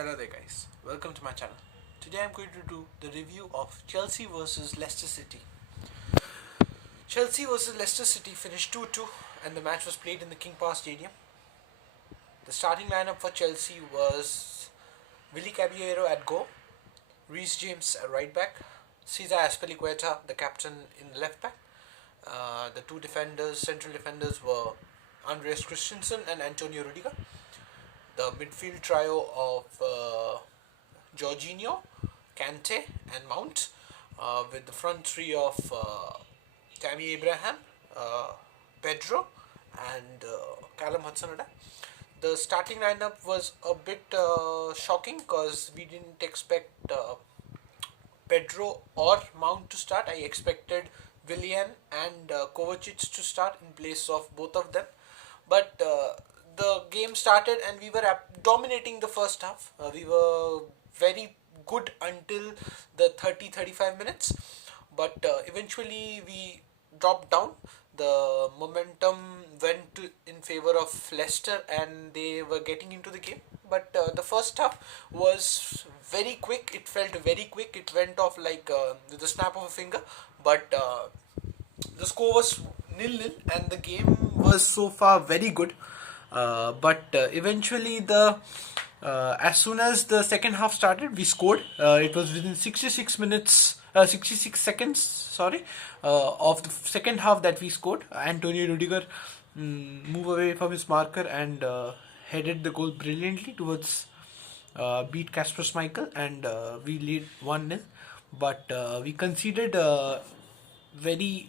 Hello there guys, welcome to my channel. Today I'm going to do the review of Chelsea versus Leicester City. Chelsea versus Leicester City finished 2-2 and the match was played in the King Power Stadium. The starting lineup for Chelsea was Willy Caballero at goal, Reece James at right back, Cesar Azpilicueta the captain in the left back. The two central defenders were Andreas Christensen and Antonio Rudiger. The midfield trio of Jorginho, Kante and Mount, with the front three of Tammy Abraham, uh, Pedro and Callum Hudson-Odoi. The starting lineup was a bit shocking because we didn't expect Pedro or Mount to start. I expected Willian and Kovacic to start in place of both of them. But the game started and we were dominating the first half. We were very good until the 30-35 minutes. But eventually we dropped down. The momentum went in favor of Leicester and they were getting into the game. But the first half was very quick. It felt very quick. It went off like with the snap of a finger. But the score was 0-0 and the game was so far very good. But eventually as soon as the second half started, we scored. It was within 66 seconds, sorry, of the second half that we scored. Antonio Rudiger moved away from his marker and headed the goal brilliantly towards beat Kasper Schmeichel, and we lead 1-0. But we conceded very.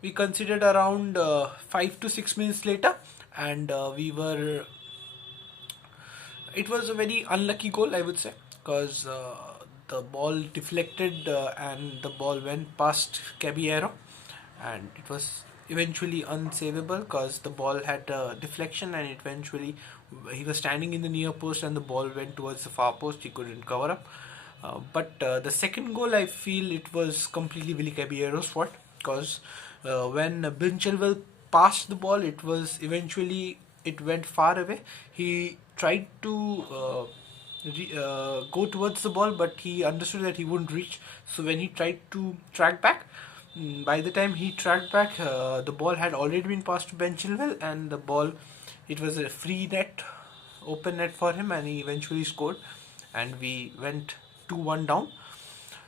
We considered around 5 to 6 minutes later, and it was a very unlucky goal, I would say, because the ball deflected and the ball went past Caballero, and it was eventually unsavable because the ball had a deflection and eventually he was standing in the near post and the ball went towards the far post. He couldn't cover up. But the second goal, I feel it was completely Willy Caballero's fault, because when Ben Chilwell passed the ball, it went far away. He tried to go towards the ball, but he understood that he wouldn't reach. So when he tried to track back, by the time he tracked back, the ball had already been passed to Ben Chilwell, and it was a free net, open net for him, and he eventually scored, and we went 2-1 down.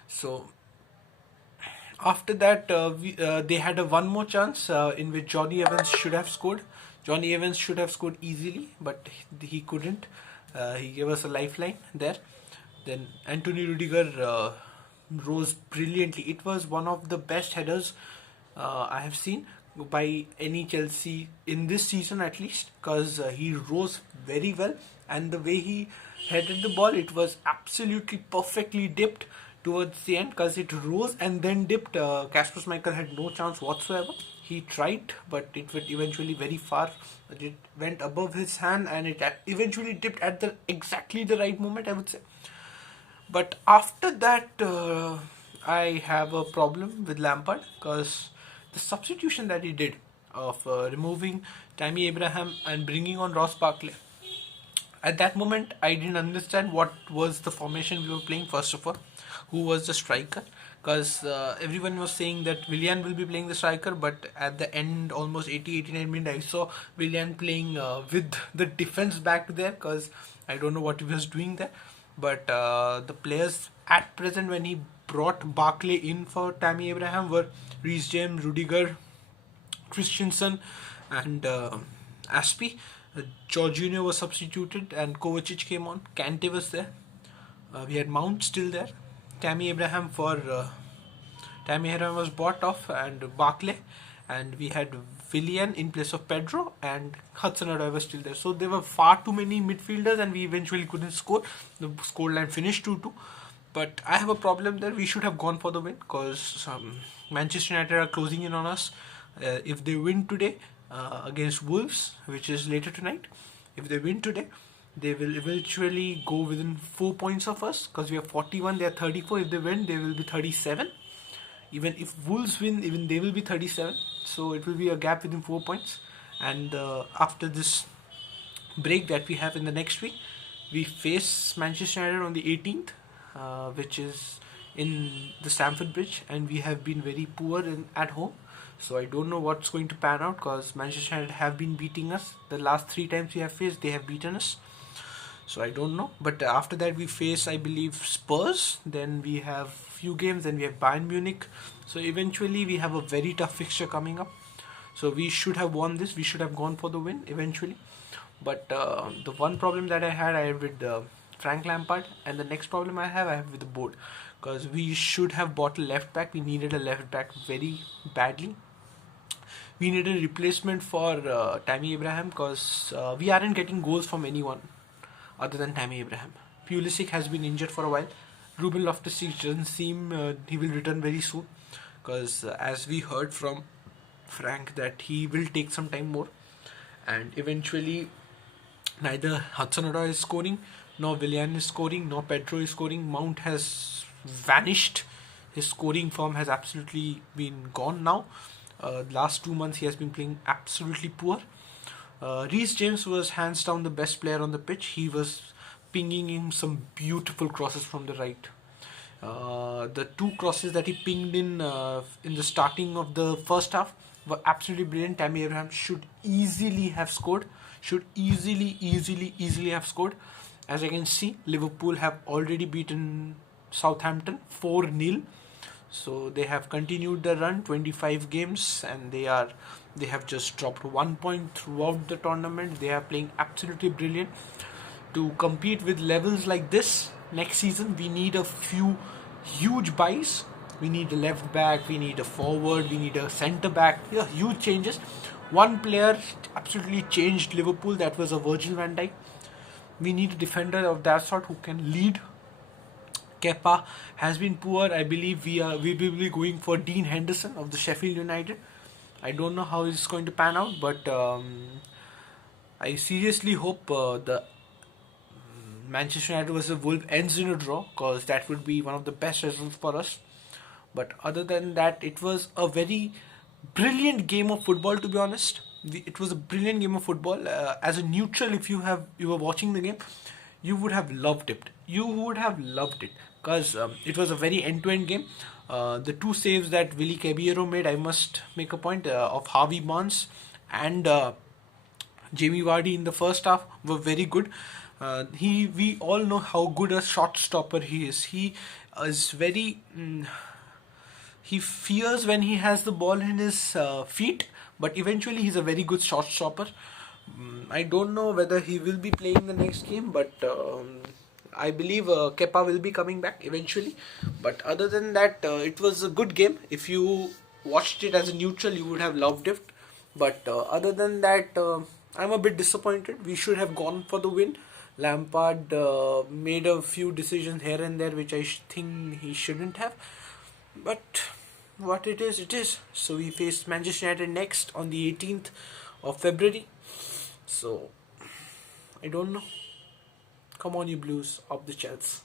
So after that, they had one more chance in which Johnny Evans should have scored. Johnny Evans should have scored easily, but he couldn't. He gave us a lifeline there. Then Anthony Rudiger rose brilliantly. It was one of the best headers I have seen by any Chelsea in this season, at least, because he rose very well, and the way he headed the ball, it was absolutely perfectly dipped towards the end, because it rose and then dipped. Kasper Schmeichel had no chance whatsoever. He tried, but it went eventually very far. It went above his hand and it eventually dipped at exactly the right moment, I would say. But after that, I have a problem with Lampard, because the substitution that he did of removing Tammy Abraham and bringing on Ross Barkley, at that moment I didn't understand what was the formation we were playing. First of all, who was the striker? Because everyone was saying that Willian will be playing the striker, but at the end, almost 80-89 minutes, I saw Willian playing with the defense back there, because I don't know what he was doing there. But the players at present when he brought Barkley in for Tammy Abraham were Reece James, Rudiger, Christensen and Aspie. Jorginho was substituted and Kovacic came on. Kante was there. We had Mount still there. Tammy Abraham was bought off, and Barkley, and we had Willian in place of Pedro, and Hudson-Odoi was still there. So there were far too many midfielders and we eventually couldn't score. The scoreline finished 2-2. But I have a problem there. We should have gone for the win, because Manchester United are closing in on us. If they win today against Wolves, which is later tonight, if they win today, they will eventually go within 4 points of us, because we are 41, they are 34. If they win, they will be 37. Even if Wolves win, even they will be 37. So it will be a gap within 4 points. And after this break that we have in the next week, we face Manchester United on the 18th, which is in the Stamford Bridge, and we have been very poor at home. So I don't know what's going to pan out, because Manchester United have been beating us. The last 3 times we have faced, they have beaten us. So I don't know. But after that we face, I believe, Spurs. Then we have few games. Then we have Bayern Munich. So eventually we have a very tough fixture coming up. So we should have won this. We should have gone for the win eventually. But the one problem that I had with Frank Lampard, and the next problem I have with the board, because we should have bought a left back. We needed a left back very badly. We needed a replacement for Tammy Abraham, because we aren't getting goals from anyone other than Tammy Abraham. Pulisic has been injured for a while. Ruben Loftus-Cheek doesn't seem he will return very soon, because as we heard from Frank, that he will take some time more, and eventually neither Hudson-Odoi is scoring, nor Willian is scoring, nor Pedro is scoring. Mount has vanished. His scoring form has absolutely been gone now. Last 2 months he has been playing absolutely poor. Reece James was hands down the best player on the pitch. He was pinging in some beautiful crosses from the right. The 2 crosses that he pinged in the starting of the first half were absolutely brilliant. Tammy Abraham should easily have scored. Should easily have scored. As I can see, Liverpool have already beaten Southampton 4-0. So they have continued the run, 25 games, and they have just dropped 1 point throughout the tournament. They are playing absolutely brilliant. To compete with levels like this next season, we need a few huge buys. We need a left back, we need a forward, we need a centre back. Huge changes. One player absolutely changed Liverpool. That was a Virgil van Dijk. We need a defender of that sort who can lead. Kepa has been poor. I believe we will be going for Dean Henderson of the Sheffield United. I don't know how it's going to pan out, but I seriously hope the Manchester United vs Wolves ends in a draw, because that would be one of the best results for us. But other than that, it was a very brilliant game of football, to be honest. It was a brilliant game of football. As a neutral, if you were watching the game, you would have loved it. Because it was a very end-to-end game. The 2 saves that Willy Caballero made, I must make a point, of Harvey Barnes and Jamie Vardy in the first half, were very good. We all know how good a shot stopper he is. He is very... he fears when he has the ball in his feet, but eventually he's a very good shot stopper. I don't know whether he will be playing the next game, but I believe Kepa will be coming back eventually. But other than that, it was a good game. If you watched it as a neutral, you would have loved it. But other than that, I'm a bit disappointed. We should have gone for the win. Lampard made a few decisions here and there which I think he shouldn't have. But what it is, it is. So we face Manchester United next on the 18th of February. So I don't know. Come on, you Blues, up the Chelsea.